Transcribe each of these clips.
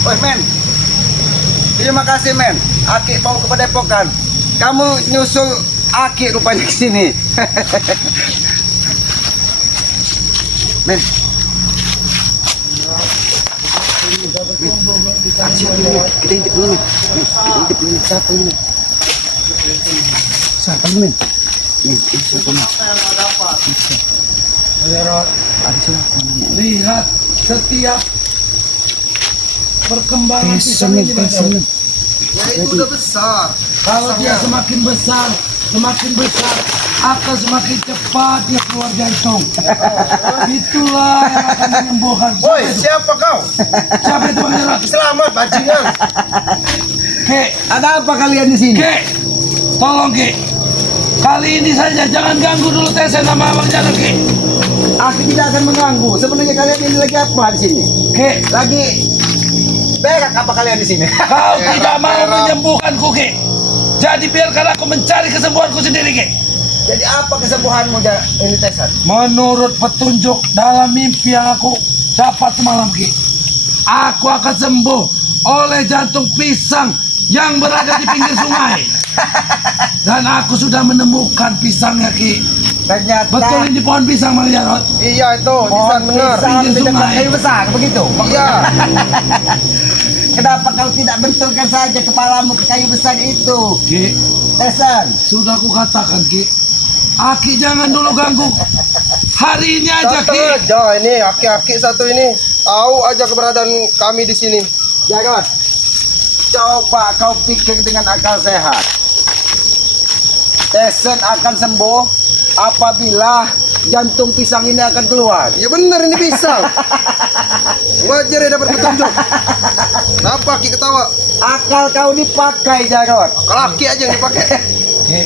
Oi men, terima kasih men. Aki mau ke Padepokan. Kamu nyusul Aki rupanya ke sini. Men. Kita intip dulu men. Kita intip dulu siapa ini? Siapa ini men? Ini siapa men? Ada siapa? Lihat setiap perkembangan pisang ini Bang. Ya itu udah besar. Kalau dia semakin besar akan semakin cepat dia keluar jantung. Itulah yang akan menyembuhkan. Woi, siapa kau? Siapa itu Bang Jarot? Selamat bajingan. Ke, Ada apa kalian di sini? Ke, tolong Ke. Kali ini saja jangan ganggu dulu Tesen sama Bang Jarot Ke. Aki tidak akan mengganggu. Sebenarnya kalian ini lagi apa di sini? Ke, Lagi berak apa kalian di sini? kau tidak mau menyembuhkanku Ke. Jadi biarkan aku mencari kesembuhanku sendiri Ke. Jadi apa kesembuhanmu ini Tesan? Menurut petunjuk dalam mimpi yang aku dapat semalam Ki, aku akan sembuh oleh jantung pisang yang berada di pinggir sungai. Dan aku sudah menemukan pisangnya Ki. Ternyata Betul ini pohon pisang Bang Jarot. Iya itu, pohon Tisan benar. pisang Pinggir dengan sungai. kayu besar begitu. Iya. Kenapa kau tidak benturkan saja kepalamu ke kayu besar itu? Ki, Tesan, sudah aku katakan Ki, Aki jangan dulu ganggu. Hari ini aja Satu Ki. aja ini, aki-aki satu ini. Tahu aja keberadaan kami di sini. Jarot, coba kau pikir dengan akal sehat. Tesan akan sembuh apabila jantung pisang ini akan keluar. Ya benar ini pisang. Wajar ya dapat petunjuk. Kenapa aki ketawa? Akal kau dipakai Jarot. Kalau aki aja yang dipakai. Ki,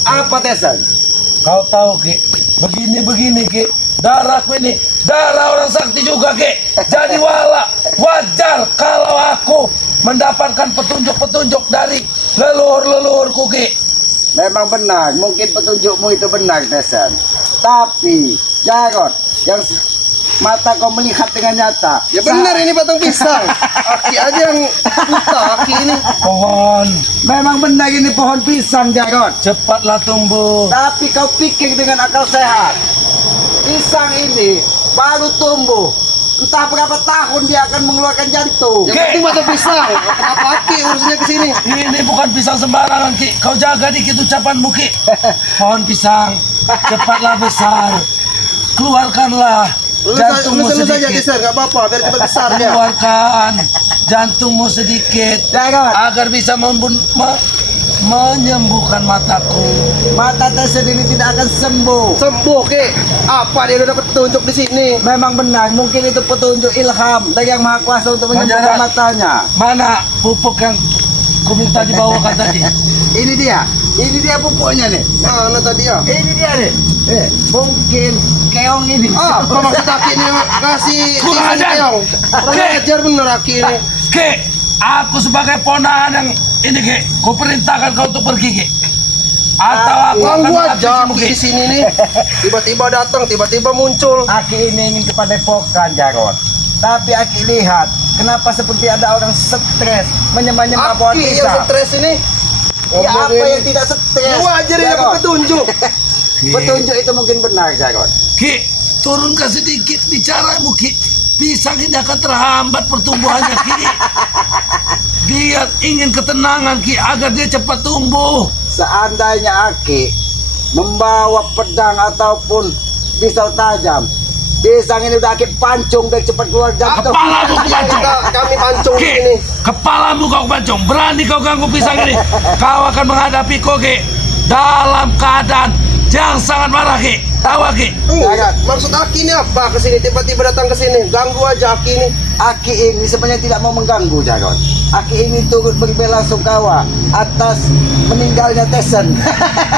Apa Tesan? kau tahu Ki, begini Ki, darahku ini darah orang sakti juga Ki. Jadi wajar kalau aku mendapatkan petunjuk-petunjuk dari leluhur-leluhurku Ki. Memang benar, mungkin petunjukmu itu benar Tesan. Tapi Jarot, yang mata kau melihat dengan nyata. Ya benar ini batang pisang. Aki aja yang buta aki ini. Pohon, Memang benar ini pohon pisang Jarot. cepatlah tumbuh. Tapi kau pikir dengan akal sehat. Pisang ini baru tumbuh. Entah berapa tahun dia akan mengeluarkan jantung. Yang penting batang pisang. Kenapa aki urusannya ke sini? Ini bukan pisang sembarangan Ki. Kau jaga dikit ucapanmu Ki. Pohon pisang, cepatlah besar. Keluarkanlah jantungmu Lulus saja sedikit. Tisan, nggak apa-apa. Biar cepat besar dia. Keluarkan jantungmu sedikit Jarot, agar bisa menyembuhkan mataku. mata Tesan ini tidak akan sembuh. Sembuh ke? Apa dia udah dapat petunjuk di sini? Memang benar, mungkin itu petunjuk ilham dari Yang Maha Kuasa untuk menyembuhkan Jarot. matanya. Mana pupuk yang ku minta dibawakan tadi? Ini dia pupuknya nih. Mana tadi ya? Ini dia nih. Mungkin keong ini. Ah, apa maksud aki ini kasih Kurang Tisan ajar. keong? Kurang ajar bener aki ini. Ki, aku sebagai ponakan yang ini Ki, ku perintahkan kau untuk pergi Ki. Atau aku akan Ganggu aja menghabisimu aki Ki. di sini nih. Tiba-tiba datang, tiba-tiba muncul. Aki ini ingin ke Padepokan Jarot. Tapi Aki lihat, kenapa seperti ada orang stres menyembah-nyembah pohon Aki yang pisang. stres ini. Ya apa Ngomongin. yang tidak stres? Ya wajar ya dapat Jarot? petunjuk. Petunjuk itu mungkin benar Jarot. Ki, turunkan sedikit bicaramu Ki. Pisang ini akan terhambat pertumbuhannya Ki. Dia ingin ketenangan Ki agar dia cepat tumbuh. Seandainya Aki membawa pedang ataupun pisau tajam, pisang ini udah Aki pancung dan cepat keluar jantung. Kepalamu ku pancung. Kami pancung di sini. Ki, kepalamu kau pancung. Berani kau ganggu pisang ini. Kau akan menghadapi Ki dalam keadaan yang sangat marah Ki. Tahu Ki? Jarot, Maksud aki ini apa kesini? Tiba-tiba datang ke sini. Ganggu aja aki ini. Aki ini sebenarnya tidak mau mengganggu Jarot. Aki ini turut berbela-sungkawa atas meninggalnya Tesan.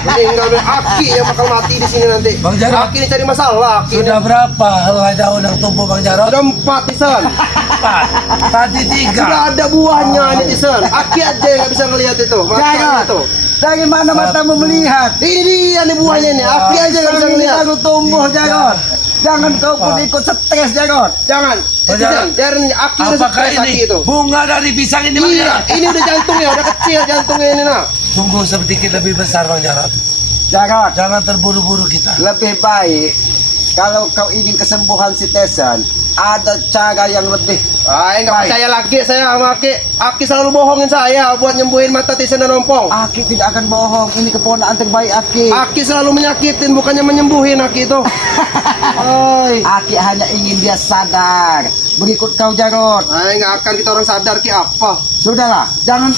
Meninggal aki yang bakal mati di sini nanti. Bang Jarot. Aki ini cari masalah. Aki ini. Sudah berapa helai daun yang tumbuh Bang Jarot? Sudah 4 Tisan. 4. Tadi 3. Sudah ada buahnya ini Tisan. Aki aja yang nggak bisa ngelihat itu. Matanya Jarot, itu. dari mana matamu melihat? Ini dia nih buahnya nih. Aki aja nggak bisa Pisang ini ngelihat. baru tumbuh Jarot. Jangan kau pun ikut stres, Jarot. Jangan. Jangan. Biarin Aki udah Apakah stres Aki ini itu. bunga dari pisang ini, Bang Iya, Jarot? ini udah jantungnya, udah kecil jantungnya ini nah. Tunggu sedikit lebih besar, Bang Jarot. Jarot, Jangan terburu-buru kita. lebih baik kalau kau ingin kesembuhan si Tesan, ada cara yang lebih. Nggak Baik. percaya lagi saya sama Aki. Aki selalu bohongin saya buat nyembuhin mata Tisen dan Ompong. Aki tidak akan bohong, ini keponakan terbaik Aki. Aki selalu menyakitin, bukannya menyembuhin Aki itu. Oi. Aki hanya ingin dia sadar. Berikut kau, Jarot. Nggak akan kita orang sadar Ki apa. Sudahlah, jangan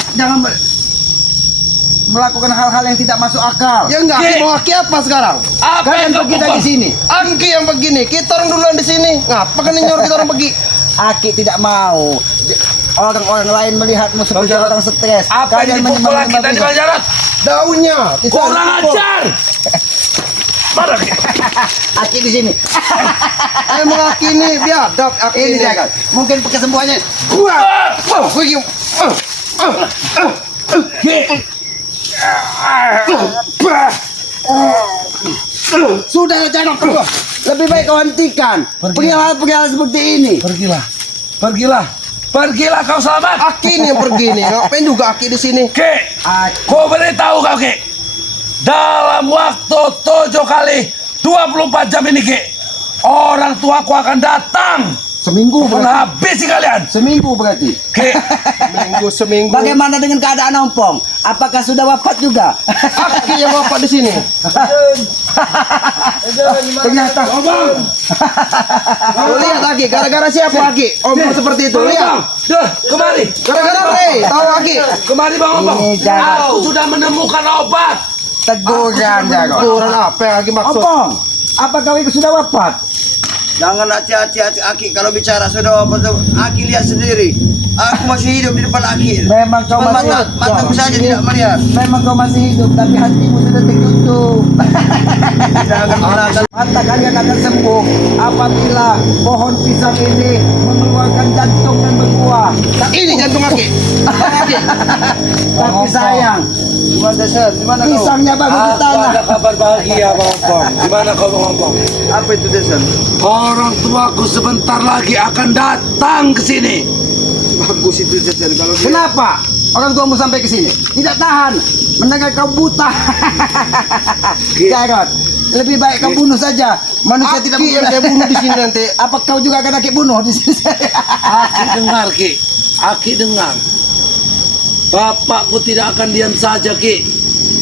melakukan hal-hal yang tidak masuk akal. Ya enggak, Ki. Aki mau Aki apa sekarang? Apa Kalian yang kau pergi dari kupas? sini. Aki yang begini, kita orang duluan di sini. Ngapa kan nyuruh kita orang pergi? Aki tidak mau orang-orang lain melihatmu seperti Jarot, orang stres. Apa yang dipukul lagi tadi, Bang Jarot? Daunnya. Kurang ajar! Mana? Aki di sini. Emang Aki ini biadab Aki Ini ini. Jarot. Mungkin kesembuhannya. Gue Sudah, Jarot. Lebih baik kau hentikan Pergi. pengalaman seperti ini. Pergilah kau selamat. Aki ini yang pergi nih. Ngapain juga Aki di sini? Ki, Aki. kau beritahu kau Ki, dalam waktu 7 kali 24 jam ini Ki, orang tuaku akan datang Seminggu berarti. menghabisi kalian. Seminggu berarti. Ki, Seminggu. Bagaimana dengan keadaan Ompong? Apakah sudah wafat juga? Aki yang wafat di sini. Ternyata. Kau lihat Aki, gara-gara siapa Aki? Ompong seperti itu. Bang Lihat. Ompong, duh, kemari. Gara-gara Rey, tahu Aki? Kemari Bang Ompong. Ini jangan. Aku sudah menemukan obat. Teguran, Jarot. Kurang apa yang Aki maksud? Ompong, apa kau itu sudah wafat? Jangan hati-hati Aki kalau bicara sudah apa tuh Aki lihat sendiri. Aku masih hidup di depan Aki. Memang kau Cuma masih mataku saja tidak melihat. Memang kau masih hidup, tapi hatimu sudah tertutup. Jangan merasa Mata kalian akan sembuh apabila pohon pisang ini mengeluarkan jantung dan berbuah. Ini jantung Aki. Aki. Tapi sayang, gimana Desa? Gimana kau? pisangnya bagus di Aku tanah. ada kabar bahagia Bang Ompong. Gimana kau Bang Ompong? Apa itu Desa? Orang tuaku sebentar lagi akan datang ke sini. Bagus itu Desa kalau dia. Kenapa orang tuamu sampai ke sini? Tidak tahan mendengar kau buta. Jarot, lebih baik kau bunuh saja. Manusia tidak Aki yang saya bunuh di sini nanti. Apa kau juga akan Aki bunuh di sini? Aki dengar Ki, Aki dengar. Bapakku tidak akan diam saja Ki,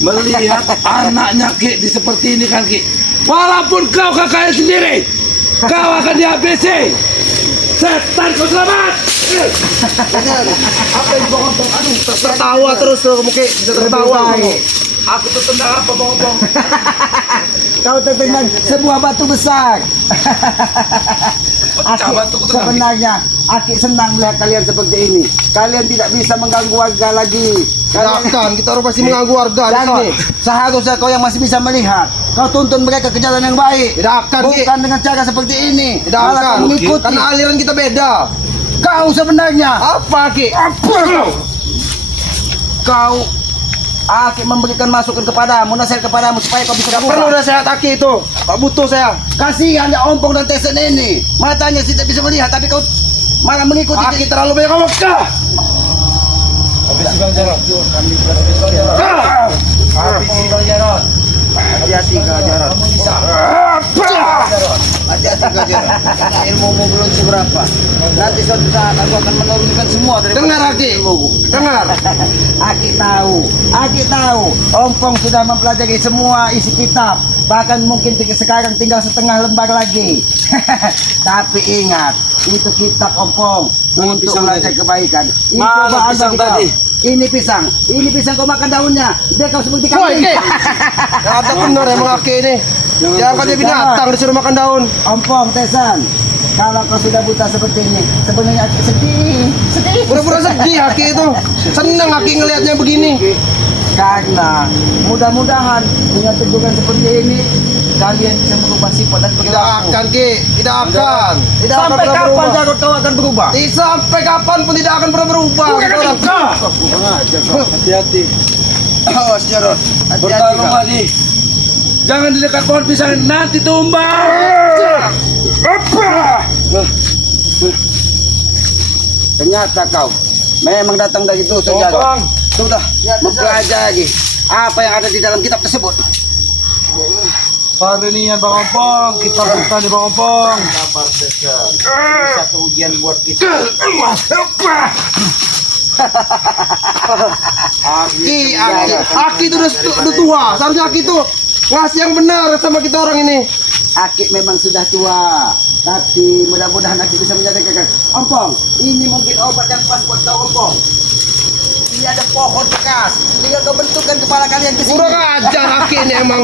melihat anaknya Ki di seperti ini kan Ki. Walaupun kau kakaknya sendiri, kau akan dihabisi. Setan kau selamat. Apa yang Bang Ompong? Aduh, Tertawa terus kamu Ki. Bisa tertawa. Baik. aku tertendang apa Bang Ompong? Kau tertendang sebuah batu besar. Aki, batu ku tenang. sebenarnya Aki senang melihat kalian seperti ini. Kalian tidak bisa mengganggu warga lagi. Tidak akan, kita orang pasti mengganggu warga di Jangan. sini. Seharusnya kau yang masih bisa melihat, kau tuntun mereka ke jalan yang baik. Tidak akan, Ki. Bukan dengan cara seperti ini. Tidak Malah akan. kau mengikuti. Karena aliran kita beda. Kau sebenarnya Apa Ki? kau Aki memberikan masukan kepadamu, nasihat kepadamu supaya kau bisa Perlu berubah. nasihat Aki itu. Tak butuh saya. Kasihan ya Ompong dan Tesen ini. Matanya tidak bisa melihat, tapi kau malah mengikuti. Aki terlalu banyak ngomong. Habis Bang Jarot. Habis Bang Jarot. Hati-hati Kak Jarot. Kamu bisa. Hati-hati Kak Jarot. Karena ilmumu belum seberapa. Nanti suatu saat aku akan menurunkan semua dari Dengar Aki. Dengar. Aki tahu. Ompong sudah mempelajari semua isi kitab. Bahkan mungkin sekarang tinggal setengah lembar lagi. Tapi ingat, itu kitab Ompong untuk pisang belajar tadi? kebaikan. Ini Mana cobaan pisang bagi kau. tadi? Ini pisang kau makan daunnya. Biar kau seperti Woi kambing. Ki. Ya ada benar emang Aki ini. Jangan dia binatang disuruh makan daun. Ompong, Tesan. Kalau kau sudah buta seperti ini, sebenarnya Aki sedih. Pura-pura sedih Aki itu. Senang Aki ngelihatnya begini. Karena mudah-mudahan dengan teguran seperti ini kalian bisa merubah sifat dan Tidak perilaku. akan Ki. Tidak akan. Tidak akan Sampai pernah kapan berubah. Jarot kau akan berubah? Sampai kapan pun tidak akan pernah berubah. Kita orang. Hati-hati. Awas Jarot. Hati-hati Bertarung Kak. lagi. Jangan di dekat pohon pisang, nanti tumbang. Ternyata kau memang datang dari dusun Oh, Jagot. Bang. Sudah mempelajari apa yang ada di dalam kitab tersebut. Parinian Bang Ompong, kita bertanya Bang Ompong. Sabar Tesan. Ini satu ujian buat kita. Aki itu udah tua. Seharusnya Aki itu ngasih yang benar sama kita orang ini. Aki memang sudah tua, tapi mudah-mudahan Aki bisa menyadarkan. Ompong, ini mungkin obat yang pas buat kau Ompong. Ini ada pohon bekas. Tinggal kau bentukkan kepala kalian ke sini. Kurang ajar Aki ini emang.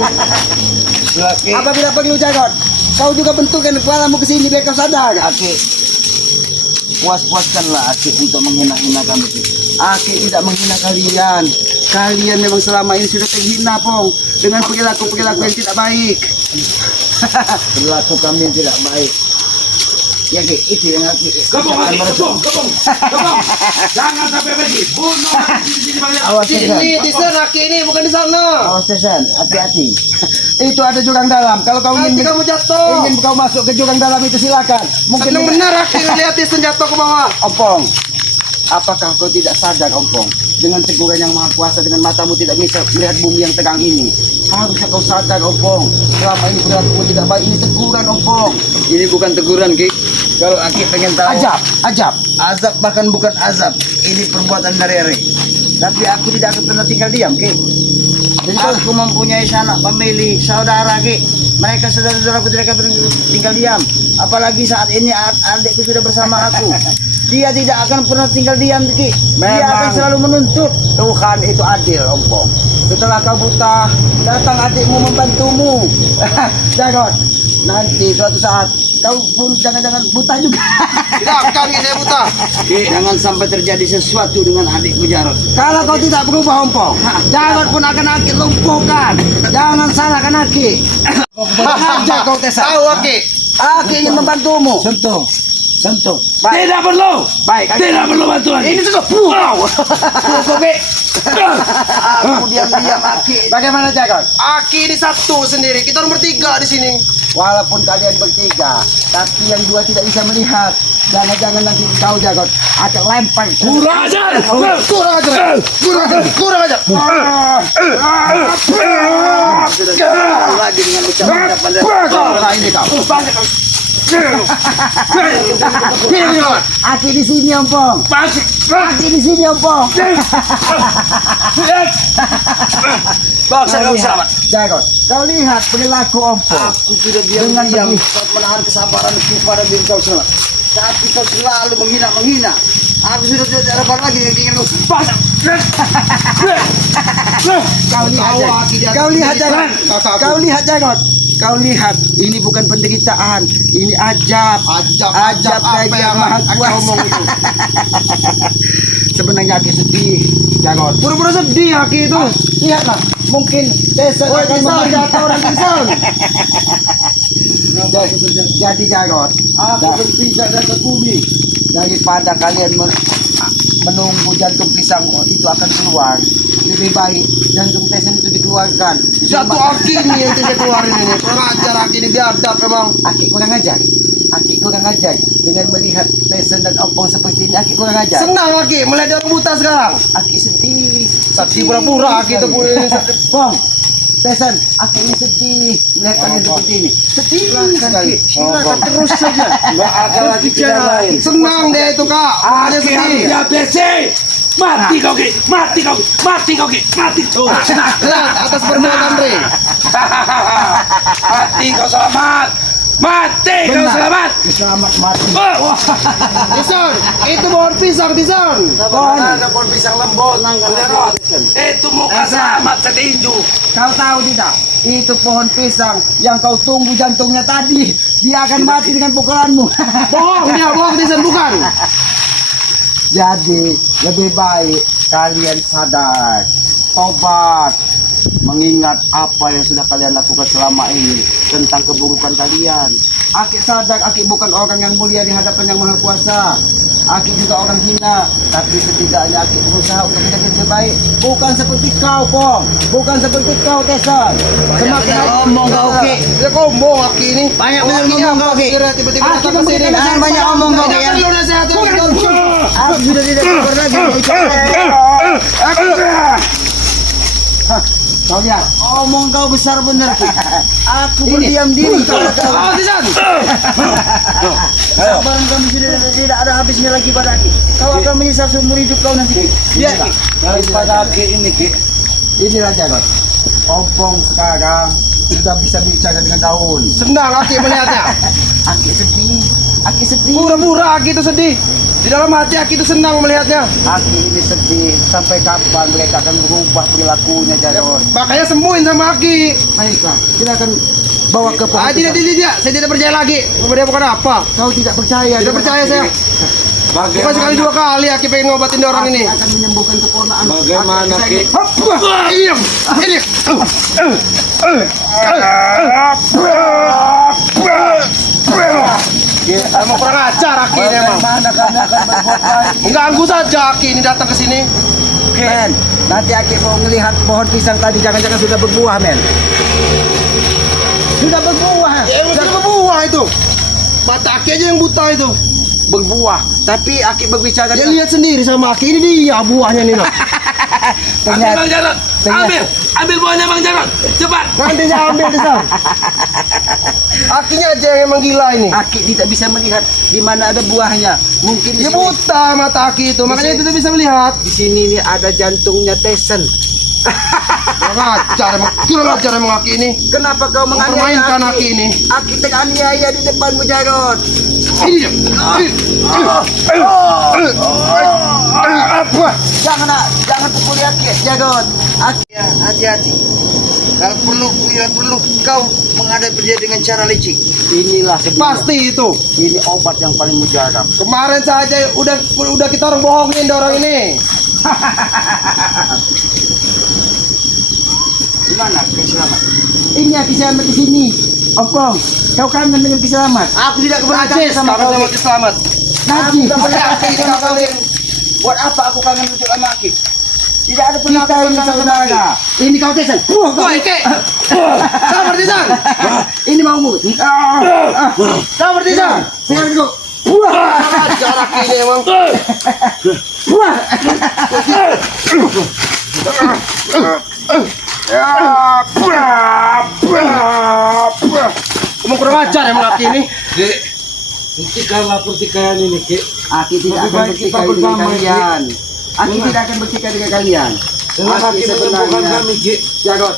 Apabila pergi Jagot, kau juga bentukkan kepalamu ke sini biar kau sadar. Aki, puas-puaskanlah Aki untuk menghina-hina kami. Aki tidak menghina kalian. Kalian memang selama ini sudah terhina, Pong, dengan perilaku-perilaku yang tidak baik. Perilaku kami yang tidak baik. Ya, Ki, itu yang Aki. Kebong, kebong. Jangan sampai pergi. Bunuh di sini banyak. Awas, Tesan. Ini Tisan Aki ini bukan di sana. Awas, Tesan. Hati-hati. Itu ada jurang dalam. Kalau kau Nanti ingin kamu jatuh. kau masuk ke jurang dalam itu silakan. Mungkin Senang benar Aki ngeliat Tisan jatuh ke bawah. Ompong, apakah kau tidak sadar Ompong? Dengan teguran yang maha kuasa, dengan matamu tidak bisa melihat bumi yang tegang ini. Harusnya kau sadar Ompong. Selama ini perilakumu tidak baik, ini teguran Ompong. Ini bukan teguran, Ki. Kalau Aki pengen tahu. Ajab. Azab bahkan bukan azab. Ini perbuatan dari Erik. Tapi aku tidak akan pernah tinggal diam, Ki. Aku mempunyai sanak famili, saudara, Ki. Mereka saudara-saudaraku tidak akan tinggal diam. Apalagi saat ini adikku sudah bersama aku. Dia tidak akan pernah tinggal diam, Ki. Dia Memang. akan selalu menuntut. Tuhan itu adil, Ompong. Setelah kau buta, datang adikmu membantumu. Jagot, nanti suatu saat kau pun jangan-jangan buta juga. Tidak akan saya buta. Jangan sampai terjadi sesuatu dengan adikku Jarot. Kalau kau tidak berubah, Ompong, Jagot pun akan Aki lumpuhkan. Jangan salahkan Aki. Aja kau Tesa. Tahu Aki. Aki ingin membantumu. Sentuh. Baik. Tidak perlu. Baik, Aki. Tidak perlu bantuan. Ini sudah pulau. Aku diam-diam, Aki. Bagaimana Jagot? Aki ini satu sendiri. Kita orang bertiga di sini. Walaupun kalian bertiga, tapi yang dua tidak bisa melihat. Jangan-jangan nanti kau Jagot akan lempar. Kurang ajar. Kurang ajar. Kurang ajar. Lagi dengan ucapan-ucapan dari Nah, ini kau. Aki di sini Ompong. Aki di sini Ompong. Bangsa kau selamat. Jagot, kau lihat perilaku Ompong. Aku sudah Dengan diam-diam begini. kau menahan kesabaranku pada diri kau selamat. Tapi kau selalu menghina. Aku sudah tidak ada apa lagi yang ingin kau. Kau lihat, Tahu, Jagot. Aki, dia Kau lihat, penderitaan. Jagot. Kakakku. Kau lihat, Jagot. Kau lihat, ini bukan penderitaan, ini ajab. Ajab apa bagi yang Maha Aki Kuasa. omong itu? Sebenarnya Aki sedih, Jagot. Pura-pura sedih Aki itu. Lihatlah, mungkin Tesan Woi, akan Tisan, membantu. jatuh orang Tisan. Jadi Jagot, Aku berpijak dari bumi. daripada kalian menunggu jantung pisang itu akan keluar, lebih baik jantung Tesan itu dikeluarkan. Jatuh Aki ini yang tidak keluarin ini. Kurang ajar Aki ini biadab emang. Aki kurang ajar. Aki kurang ajar dengan melihat Tesan dan Ompong seperti ini. Aki kurang ajar. Senang Aki melihat orang buta sekarang. Aki sedih. Saksi pura-pura Aki itu punya. Bong, Tesan, Aki ini sedih melihat kalian seperti ini. Sedih sekali. Silakan terus saja. Nggak ada lagi pilihan lain. Senang dia itu Kak. Dia Aki sedih. ya BC. Mati kau, Ki. Mati kau, Ki. Mati. Tuh. Nah. Lihat atas perbuatan Re. Mati kau selamat. Mati kau Benar. selamat. Selamat mati. Wah. Tisan, itu pohon pisang Tisan. Ada pohon pisang lembut. Beneran. Itu muka selamat setinju. Kau tahu tidak? Itu pohon pisang yang kau tunggu jantungnya tadi. Dia akan mati dengan pukulanmu. Bohong Tisan bukan. Jadi lebih baik kalian sadar, tobat, mengingat apa yang sudah kalian lakukan selama ini tentang keburukan kalian. Aki sadar Aki bukan orang yang mulia di hadapan yang Maha Kuasa. Aki juga orang hina, tapi setidaknya Aki berusaha untuk menjadi lebih baik. Bukan seperti kau, Pong. Bukan seperti kau, Tesan. Semakin Omong kau Ki. Dia ngomong Aki ini. Banyak benar ngomong kau Ki. Kira tiba-tiba Aki datang ke sini. memberikan nasihat Banyak omong kau Ki ya. Tidak perlu nasihat yang betul. Aku sudah tidak sabar lagi mau bicara. kau lihat. Omong kau besar benar Ki. Aku berdiam diri kalau kau. Oh, Tisan. Kesabaran kamu sudah tidak ada habisnya lagi pada Ki. Kau akan menyesal seumur hidup kau nanti Ki. Iya, Ki. Daripada Ki ini Ki. Inilah Jagot. Ompong sekarang sudah bisa bicara dengan daun. Senang Aki melihatnya. Aki sedih. Aki sedih. Pura-pura Aki itu sedih. Di dalam hati Aki itu senang melihatnya. Aki ini sedih. Sampai kapan mereka akan berubah perilakunya, Jagot? Makanya sembuhin sama Aki. Baiklah, silakan bawa ke Ah, tidak. Saya tidak percaya lagi. Dia bukan apa. Kau tidak percaya? Tidak dengan percaya Aki? saya. Bukan sekali dua kali Aki pengen ngobatin orang ini. Aki akan menyembuhkan keponakan. Bagaimana Ki? Ini. Emang kurang ajar Aki ini emang. Bagaimana kami akan berbuat baik? Mengganggu saja Aki ini datang ke sini. Men, nanti Aki mau melihat pohon pisang tadi jangan-jangan sudah berbuah, men. Sudah berbuah. Emang sudah berbuah itu. Mata Aki aja yang buta itu. Berbuah. Tapi Aki berbicara Dia lihat sendiri sama Aki ini dia buahnya nih. Nah. Ambil Bang Jarod. Ambil buahnya Bang Jarod. Cepat. Nanti saya ambil di sana. Akinya aja yang emang gila ini. Aki tidak bisa melihat di mana ada buahnya. Mungkin di Dia sini, buta mata Aki itu, makanya sini. tidak bisa melihat. di sini ini ada jantungnya Tyson. Kurang ajar emang Aki ini. Kenapa kau Mempermainkan Aki ini. Aki teraniaya di depanmu, Jarod. Ini dia. Jangan pukuli Aki, Jarod. Aki, ya, hati-hati. Kalau perlu kau menghadapi dia dengan cara licik. Inilah Pasti itu. Ini obat yang paling mujarab. Kemarin saja udah kita orang bohongin orang ini. Gimana Kiselamat? Ini Aki Selamat di sini. Ompong, kau kangen dengan Kiselamat? Aku tidak pernah kangen Najis sama kamu kau. sama Selamat. Najis. Tidak pernah Aki sama kalian. Buat apa aku kangen untuk sama Aki? Tidak ada pernah Kita aku ini kangen sama saudara. Aki. Ini kau Tyson. Wah, Ike. Sabar Tisan. Ini maumu. Sabar Tisan. Sekarang kau. Ajar Aki ini emang. Emang kurang ajar emang Aki ini. Ki. Hentikanlah pertikaian ini Ki. Aki tidak Lebih akan baik kita bertikai dengan bersama, kalian. Aki tidak akan bertikai dengan kalian. Dengan Ki menyembuhkan kami Ki. Jarod.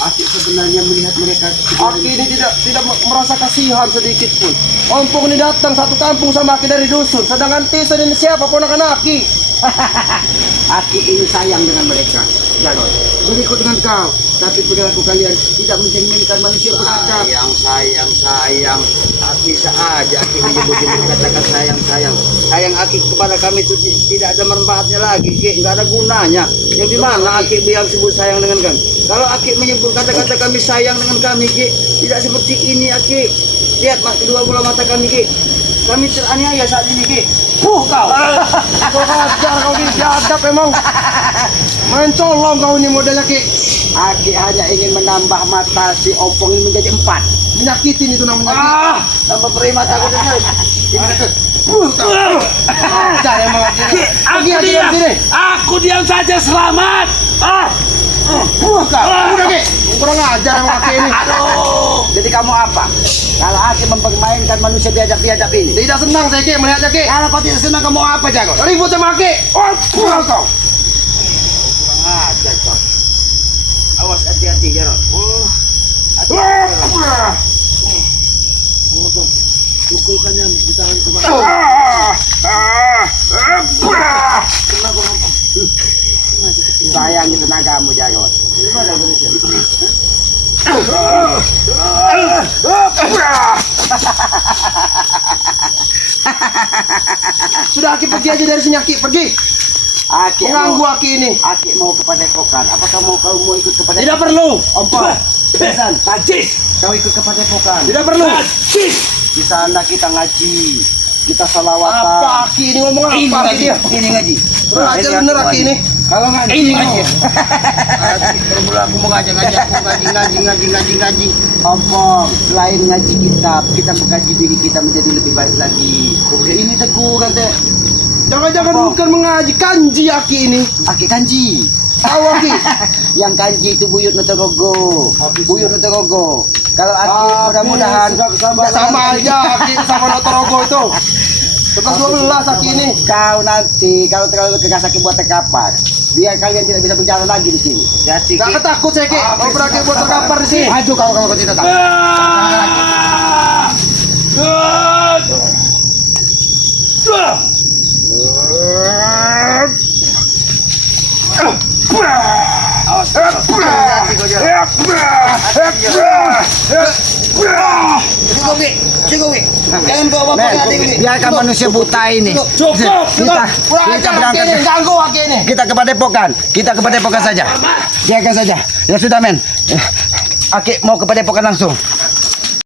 Aki sebenarnya melihat mereka. Aki ini tidak merasa kasihan sedikit pun. Ompong ini datang satu kampung sama Aki dari dusun. Sedangkan Tisan ini siapa ponakan Aki? Aki ini sayang dengan mereka. Jarod. Berikut dengan kau. Tapi perilaku kalian tidak mencerminkan manusia beradab. Sayang. Aki saja Aki menyebut-nyebut katakan sayang. Sayang Aki kepada kami itu tidak ada manfaatnya lagi, Ki. Nggak ada gunanya. Yang di mana Aki biar sebut sayang dengan kami? Kalau Aki menyebut kata-kata kami sayang dengan kami, Ki, tidak seperti ini, Aki. Lihat kedua bola mata kami, Ki. Kami teraniaya saat ini, Ki. Kau ajar kau ini biadab emang. Main colong kau ini modelnya Ki. Aki hanya ingin menambah mata si Ompong ini menjadi 4. Menyakitin itu namanya. Tambah beri mata aku dengar. Ajar emang Aki ini. Pergi Aki dari sini. Aku diam saja selamat. Udah Ki. Kurang ajar emang Aki ini. Aduh. Jadi kamu apa? Kalau Aki mempermainkan manusia biadab-biadab ini. Tidak senang saya Ki melihatnya Ki. Kalau kau tidak senang kamu apa, Jago? Ribut sama Aki. Pulang kau. Kurang ajar kau. Awas hati-hati, Jarod. Pukulkannya di tangan kemana? Sayang itu tenagamu, Jarod. Gimana berusia? Sudah Aki pergi aja dari sini Aki. Pergi. Aki Mengganggu mau, Aki ini. Aki mau ke Padepokan. Apakah kau mau ikut ke Padepokan? Tidak perlu. Ompong. Pesan, Najis. kau ikut ke Padepokan. Tidak perlu. Najis. Di sana kita ngaji, kita salawatan. Apa Aki ini ngomong Ini apa ngaji, dia? ini ngaji. Ajar bener Aki ini. Kalau nggak Ini ngaji. Bermula aku mau ngajak-ngajak aku ngaji. Ompong, selain ngaji kitab, kita mengkaji diri kita menjadi lebih baik lagi. Ini teguran teh. Jangan-jangan Apa? bukan mengaji kanji Aki ini. Aki kanji. Tahu Aki? Yang kanji itu Buyut Notorogo. Buyut Notorogo. Kalau Aki Habis, mudah-mudahan sudah Tidak sama aja Aki sama Notorogo itu. Tegas 12 Aki ini. Kau nanti kalau terlalu kegas Aki buat terkapar. Biar kalian tidak bisa berjalan lagi di sini. Hati Gak ketakut saya Ki. Kalau berarti buat terkapar di sini. Maju kalau tidak tahu. Cukup, jangan kau bawa Men, hati ini. biarkan manusia buta ini. Cukup. Kita Kurang kita ajar Aki berangkat. ini. Ganggu Aki ini. Kita ke Padepokan. Kita ke Padepokan saja. Biarkan saja. Ya sudah men. Aki mau ke Padepokan langsung.